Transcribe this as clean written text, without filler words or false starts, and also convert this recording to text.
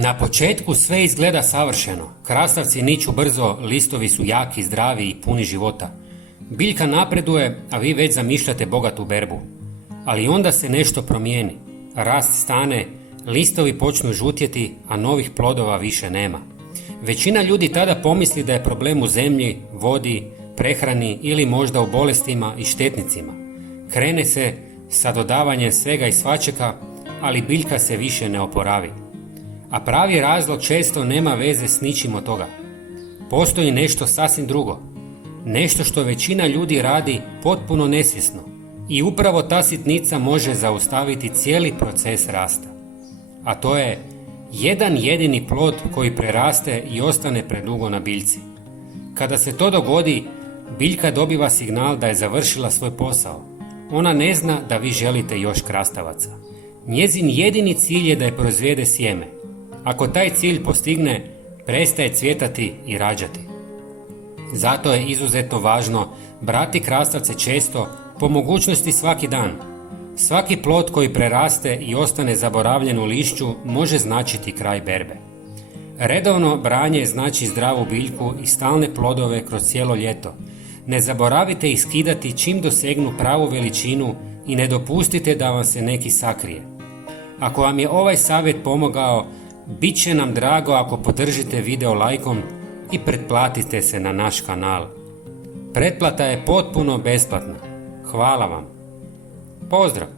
Na početku sve izgleda savršeno. Krastavci niču brzo, listovi su jaki, zdravi i puni života. Biljka napreduje, a vi već zamišljate bogatu berbu. Ali onda se nešto promijeni. Rast stane, listovi počnu žutjeti, a novih plodova više nema. Većina ljudi tada pomisli da je problem u zemlji, vodi, prehrani ili možda u bolestima i štetnicima. Krene se sa dodavanjem svega i svačega, ali biljka se više ne oporavi. A pravi razlog često nema veze s ničim od toga. Postoji nešto sasvim drugo. Nešto što većina ljudi radi potpuno nesvjesno. I upravo ta sitnica može zaustaviti cijeli proces rasta. A to je jedan jedini plod koji preraste i ostane predugo na biljci. Kada se to dogodi, biljka dobiva signal da je završila svoj posao. Ona ne zna da vi želite još krastavaca. Njezin jedini cilj je da je proizvede sjeme. Ako taj cilj postigne, prestaje cvjetati i rađati. Zato je izuzetno važno brati krastavce često, po mogućnosti svaki dan. Svaki plod koji preraste i ostane zaboravljen u lišću može značiti kraj berbe. Redovno branje znači zdravu biljku i stalne plodove kroz cijelo ljeto. Ne zaboravite ih skidati čim dosegnu pravu veličinu i ne dopustite da vam se neki sakrije. Ako vam je ovaj savjet pomogao, bit će nam drago ako podržite video lajkom i pretplatite se na naš kanal. Pretplata je potpuno besplatna. Hvala vam. Pozdrav!